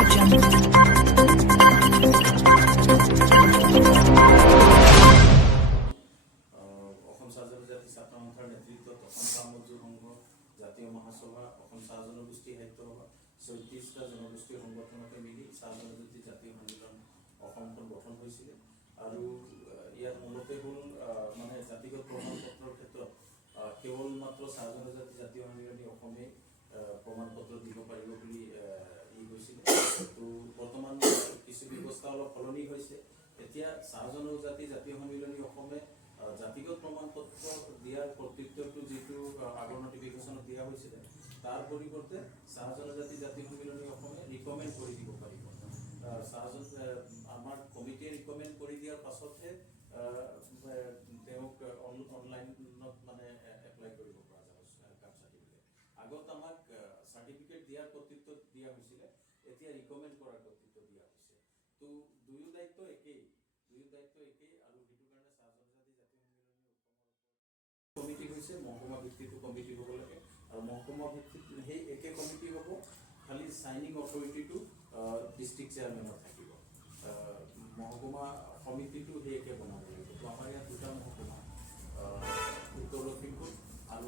চাহ জনজাতি ছাত্ৰ সন্থাৰ নেতৃত্বত অসম চাহ মজদুৰ সংঘ, জাতীয় মহাসভা, অসম চাহ জনগোষ্ঠী সাহিত্য সভা, ৩৬টা জনগোষ্ঠীৰ সংগঠনকে মিলি চাহ জনজাতি জাতীয় সন্মিলন অসমখন গঠন হৈছিলে। আৰু ইয়াৰ মূলতে হ'ল মানে জাতিগত প্ৰমাণ পত্ৰৰ ক্ষেত্ৰত কেৱল মাত্ৰ চাহ জনজাতি জাতীয় সন্মিলনী অসমে প্ৰমাণ পত্ৰ দিব পাৰিব বুলি ই গৈছিলে। তো বৰ্তমান কিছু ব্যৱস্থা অলপ সলনি হৈছে। এতিয়া চাহ জনজাতি জাতীয় সন্মিলনী অসমে জাতিগত প্ৰমাণ পত্ৰ দিয়াৰ কৰ্তৃত্বটো যিটো আগৰ নটিফিকেশ্যনত দিয়া হৈছিলে, তাৰ পৰিৱৰ্তে চাহ জনজাতি জাতীয় সন্মিলনী অসমে ৰিকমেণ্ড কৰি দিব পাৰিব। আমাৰ কমিটিয়ে ৰিকমেণ্ড কৰি দিয়াৰ পাছতহে তেওঁক অনলাইনত মানে এপ্লাই কৰিব পৰা যাব কাষ্ট চাৰ্টিফিকেট। আগত আমাক চাৰ্টিফিকেট দিয়াৰ কৰ্তৃত্ব দিয়া হৈছিলে, এতিয়া ৰিকমেণ্ড কৰাৰ কৰ্তৃত্ব দিয়া হৈছে। তো দুয়ো দায়িত্ব একেই আৰু সেইটো কাৰণে চাহ জনজাতি জাতীয় কমিটি হৈছে মহকুমা ভিত্তিটো কমিটি হ'ব লাগে, আৰু মহকুমা ভিত্তিত সেই একে কমিটি হ'ব, খালি চাইনিং অথৰিটিটো ডিষ্ট্ৰিক্ট চেয়াৰমেনৰ থাকিব। মহকুমা সমিতিটো সেই একে বনাব লাগিব। তো আমাৰ ইয়াত দুটা মহকুমা, উত্তৰ লখিমপুৰ আৰু